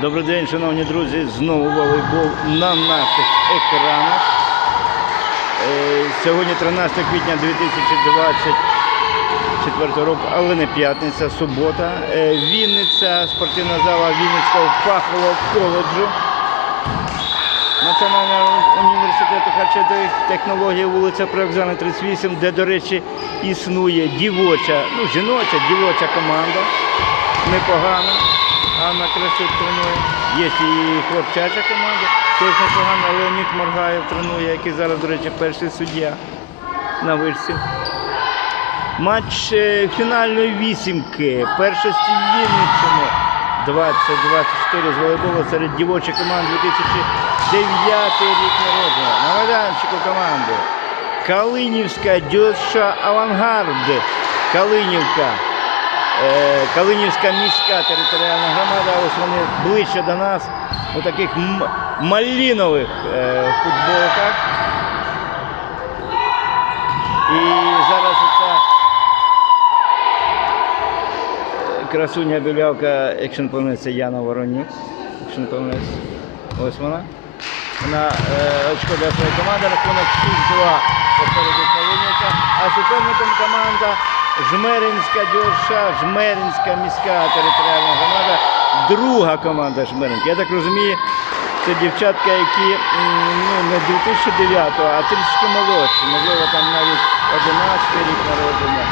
Добрий день, шановні друзі. Знову волейбол на наших екранах. Е, Сьогодні 13 квітня 2024 року, але не п'ятниця, субота. Е, Вінниця, спортивна зала Вінницького фахового коледжу. Національного університету харчових технологій, вулиця Привокзальна, 38, де, до речі, існує дівоча, ну, жіноча, дівоча команда. Непогана. Анна Красюк тренує. Є і хлопчача команда, теж непогана. Леонід Моргаєв тренує, який зараз, до речі, перший суддя на вишці. Матч е, фінальної вісімки. Першості Вінниччини 20-24 з волейболу серед дівочих команд 2009 рік народження. На майданчику команди Калинівська Дюша Авангард. Калинівка. Е, Калинівська міська територіальна громада, ось вони ближче до нас у таких малінових е, футболках. І зараз оця е, красуня білявка, не Яна Воронюк. Не. Ось вона. Вона очко для своєї команди, рахунок 6-2 попереду Калинівка. А суперником команда Жмеринська Дюша, Жмеринська міська територіальна громада, друга команда Жмеринки. Я так розумію, це дівчатка, які ну, не 2009, го а трішки молодші. Можливо, там навіть 11 рік народження.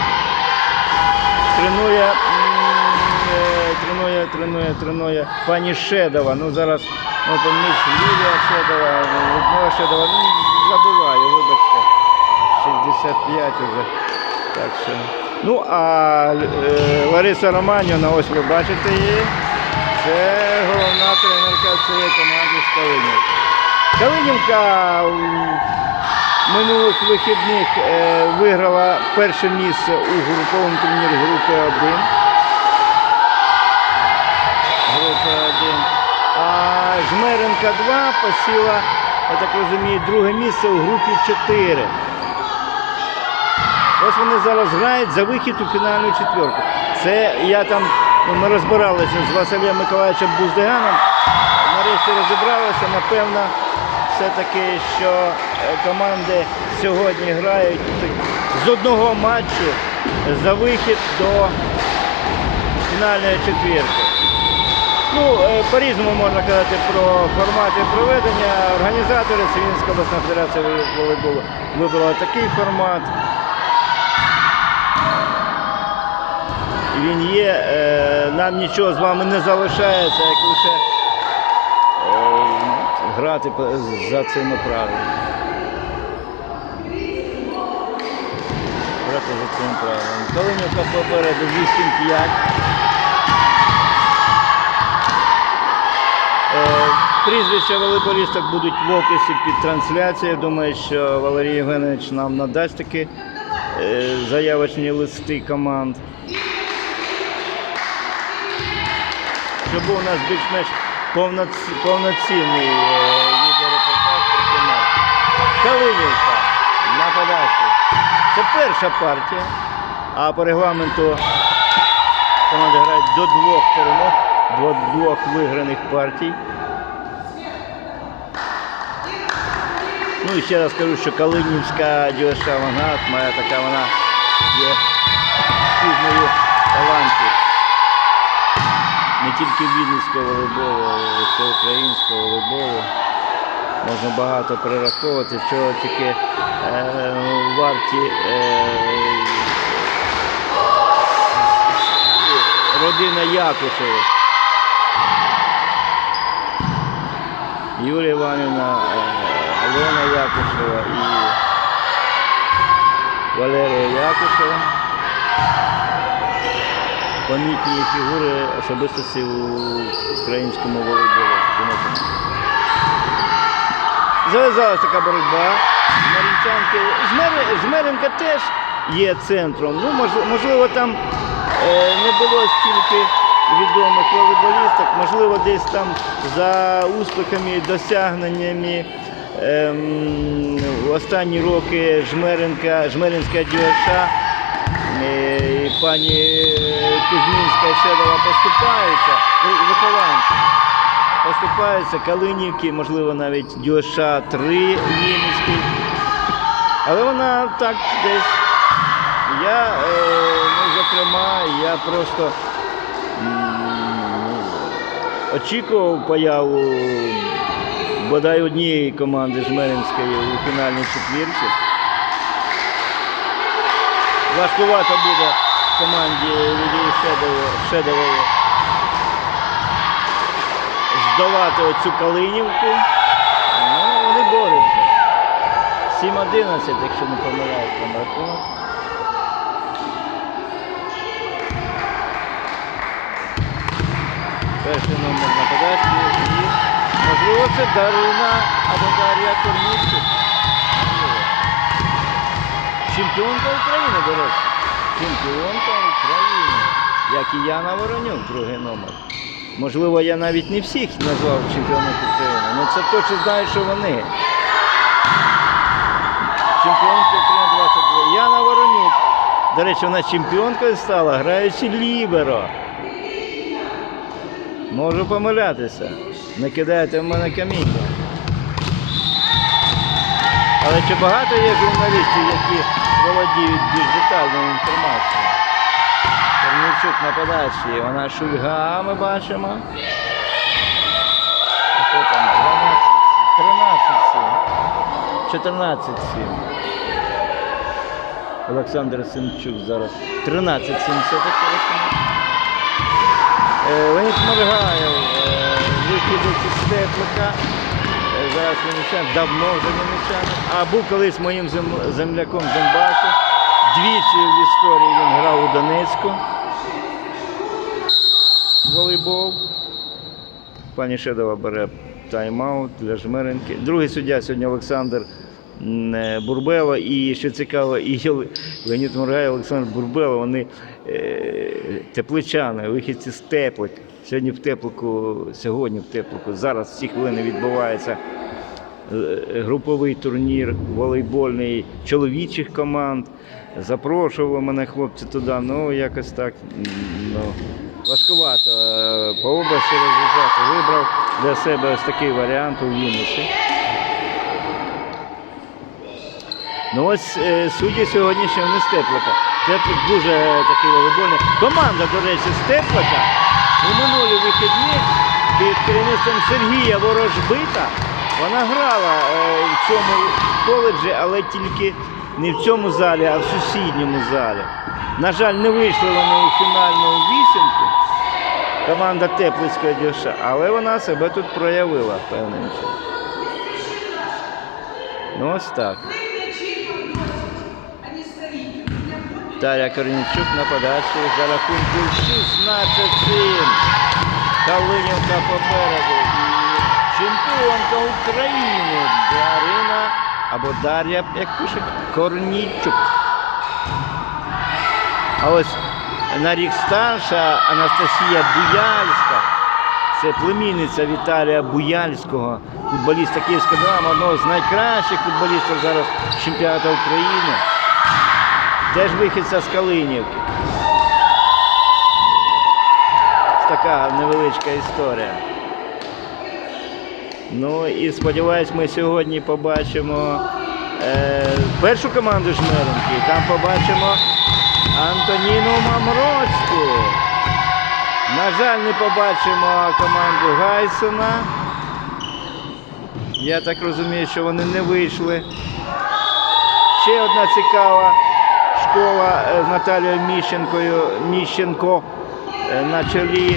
Тренує, е, тренує, тренує, тренує пані Шедова. Ну зараз ну, поміж Лілія Шедова, Людмила Шедова. Ну, забуваю, вибачте. 65 уже. Так що. Ну, а е, Лариса Романівна, ось ви бачите її. Це головна тренерка цієї команди з Калинівки. Калинівка минулих вихідних е, виграла перше місце у груповому турнірі групи 1. Група 1. А Жмеренка 2 посіла, я так розумію, друге місце у групі 4. Ось вони зараз грають за вихід у фінальну четверку. Це я там, ну, ми розбиралися з Василем Миколаївичем Буздеганом. Нарешті розібралися, напевно, все-таки, що е, команди сьогодні грають з одного матчу за вихід до фінальної четвірки. Ну, е, по-різному можна казати про формати проведення. Організатори Севінська обласна федерація волейболу вибрала такий формат. Він є, е, нам нічого з вами не залишається, як лише е, грати за цими правилами. Грати за цими правилами. Калинівка попереду 8-5. Е, Прізвища волейболісток будуть в описі під трансляцією. Думаю, що Валерій Євгенович нам надасть такі е, заявочні листи команд. Щоб був у нас більш-менш повноц- повноцінний е, відеорепортаж. Калинівка на подачі. Це перша партія, а по регламенту команди грають до двох перемог, до двох виграних партій. Ну і ще раз скажу, що Калинівська діоша авангард, моя така вона є пізною талантів. Не тільки Вінницького волейболу, а й всеукраїнського волейболу. Можна багато перераховувати, що тільки е, варті е, родина Якушевих. Юлія Іванівна, е, Якушева і Валерія Якушева. Помітні фігури особистості у українському волейболі. Зав'язалася така боротьба. Жмеринчанки. Жмер- теж є центром. Ну, можливо, там е, не було стільки відомих волейболісток, можливо, десь там за успіхами, досягненнями. ем, в останні роки Жмеринка, Жмеринська діоша е, пані е, Кузьмінська Шедова поступаються вихованці. поступаються Калинівки, можливо, навіть Дюша 3 Вінницький. Але вона так десь. Я, е, ну, зокрема, я просто очікував появу бодай однієї команди Жмеринської у фінальній четвірці. Важкувато буде команді Лідії Шедової- здолати оцю Калинівку. Ну, вони борються. 7-11, якщо не помиляюсь, там рахунок. Перший номер на подачі і можливо це Дарина або Дар'я Корнівчик. Чемпіонка України, до речі. Чемпіонка України. Як і Яна Воронюк, другий номер. Можливо, я навіть не всіх назвав чемпіонів України, але це точно знаю, що вони. Чемпіонка України 22. Яна Воронюк. До речі, вона чемпіонкою стала, граючи ліберо. Можу помилятися. Не кидайте в мене каміння. Але чи багато є журналістів, які володіють більш детальною інформацією? Корнійчук на подачі, вона шульга, ми бачимо. Що там? 13 7. 14 7. Олександр Сенчук зараз. 13 7 все-таки. Е, Леонід Маргаєв, е, вихідець із Теплика. Зараз Вінничан, давно вже Вінничан. А був колись моїм земляком Донбасу. Двічі в історії він грав у Донецьку. Волейбол. Пані Шедова бере тайм-аут для Жмеренки. Другий суддя сьогодні Олександр е, Бурбело. І що цікаво, і Леонід Мургай, і Олександр Бурбело, вони е, тепличани, вихідці з теплик. Сьогодні в теплику, сьогодні в теплику, зараз в ці хвилини відбувається груповий турнір волейбольний чоловічих команд. Запрошували мене хлопці туди, ну якось так. Ну, важкувато е, по області розв'язати. Вибрав для себе ось такий варіант у Вінниці. Ну ось е, судді сьогоднішнього не з Теплика. Теплик дуже е, такий волейбольний. Команда, до речі, з Теплика у минулі вихідні під керівництвом Сергія Ворожбита. Вона грала е, в цьому коледжі, але тільки не в цьому залі, а в сусідньому залі. На жаль, не вийшли вони у фінальну вісімку. Команда Теплицького дюша, але вона себе тут проявила чином. Ну ось так. Таря Корнічук на подачі за рахунку 16-7. Калинівка попереду. Чемпіонка України Дарина або Дар'я, як пишуть, Корнійчук. А ось на рік старша Анастасія Буяльська. Це племінниця Віталія Буяльського, футболіста Київського Динамо, одного з найкращих футболістів зараз чемпіонату України. Теж вихідця з Калинівки. Така невеличка історія. Ну і сподіваюсь, ми сьогодні побачимо е, першу команду Жмеренки. Там побачимо Антоніну Мамроцьку. На жаль, не побачимо команду Гайсона. Я так розумію, що вони не вийшли. Ще одна цікава школа е, з Наталією Міщенкою, Міщенко е, на чолі.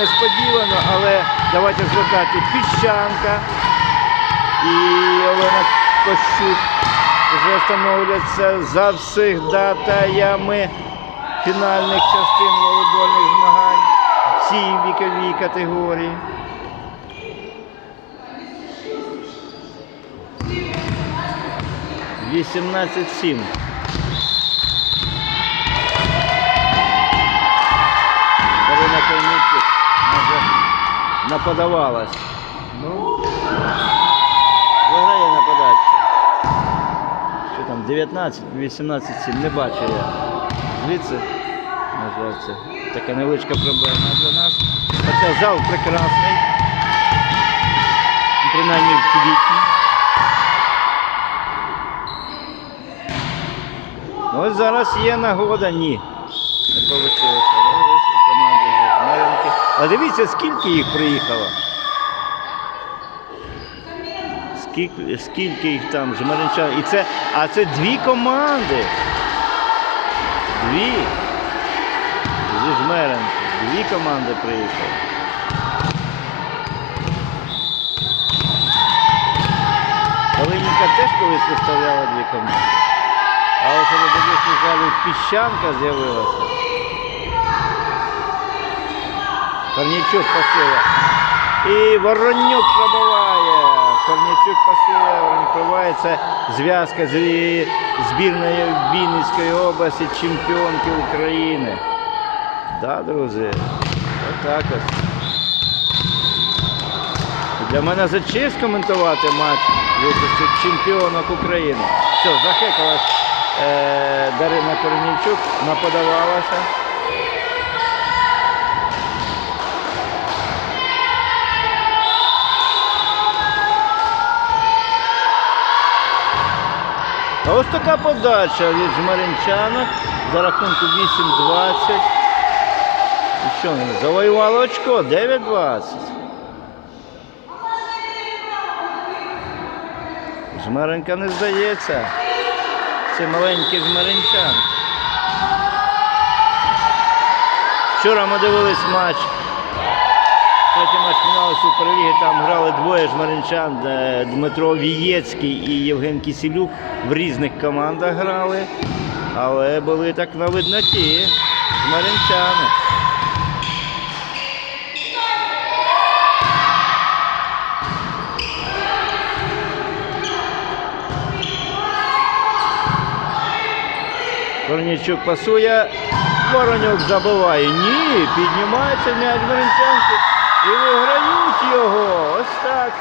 Несподівано, але давайте звертати Піщанка і Олена Кощук вже встановляться за всіх датаями фінальних частин волейбольних змагань в цій віковій категорії. Вісімнадцять сім. Наподавалась. Ну, виграє на подачі. Що там, 19, 18, 7, не бачу я. Звідси, може, трансляція. Така невеличка проблема для нас. Хоча зал прекрасний. Принаймні в квітні. Ну, Ось зараз є нагода, ні. Не вийшло. А дивіться, скільки їх приїхало. Скільки, скільки їх там жмеренчан. І це, а це дві команди. Дві. Зі Жмеренки. Дві команди приїхали. Калинівка теж колись виставляла дві команди. А ось я дивлюся, в залі піщанка з'явилася. Корнічук пасує. І Воронюк пробиває. Корнічук пасує, Воронюк. Це зв'язка з збірної Вінницької області, чемпіонки України. Так, да, друзі. Отак ось. Для мене за честь коментувати матч чемпіонок України. Все, захекалась е, Дарина Корнійчук, наподавалася. А ось така подача від жмаринчанок за рахунку 8-20. І що, вони завоювали очко 9-20. Жмеренка не здається. Це маленький жмеренчан. Вчора ми дивились матч. Третій матч фіналу Суперліги. Там грали двоє жмеренчан. е, Дмитро Вієцький і Євген Кісілюк в різних командах грали. Але були так на видноті. Жмеренчани. Корнічук пасує, Воронюк забиває. Ні, піднімається м'яч Маринченки і виграють його. Ось так.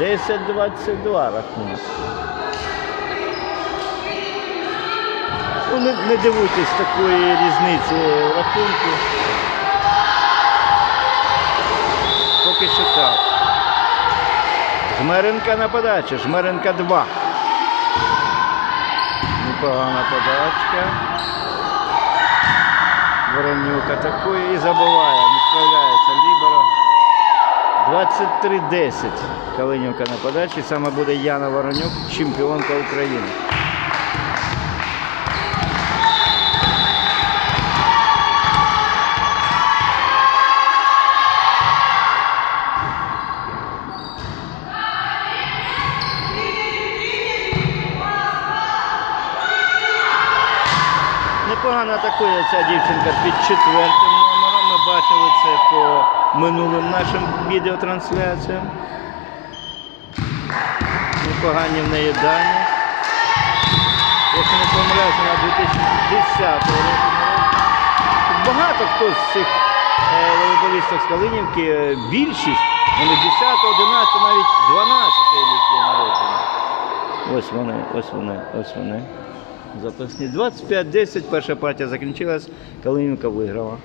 10-22 рахунок. Ну, не, не дивуйтесь такої різниці рахунку. Поки що так. Жмеренка на подачі, Жмеренка 2. Непогана подачка. Воронюк атакує і забиває, не справляється Лібера. 23-10. Калинівка на подачі. Саме буде Яна Воронюк, чемпіонка України. Четвертим номером. Ми бачили це по минулим нашим відеотрансляціям. Непогані в неї дані. Якщо не помиляюся, на 2010 року. Багато хто з цих е, волейболістів з Калинівки, е, більшість, вони 10, 11, навіть 12 рік є народження. Ось вони, ось вони, ось вони. Запасні 25-10, перша партія закінчилась, Калинівка виграла.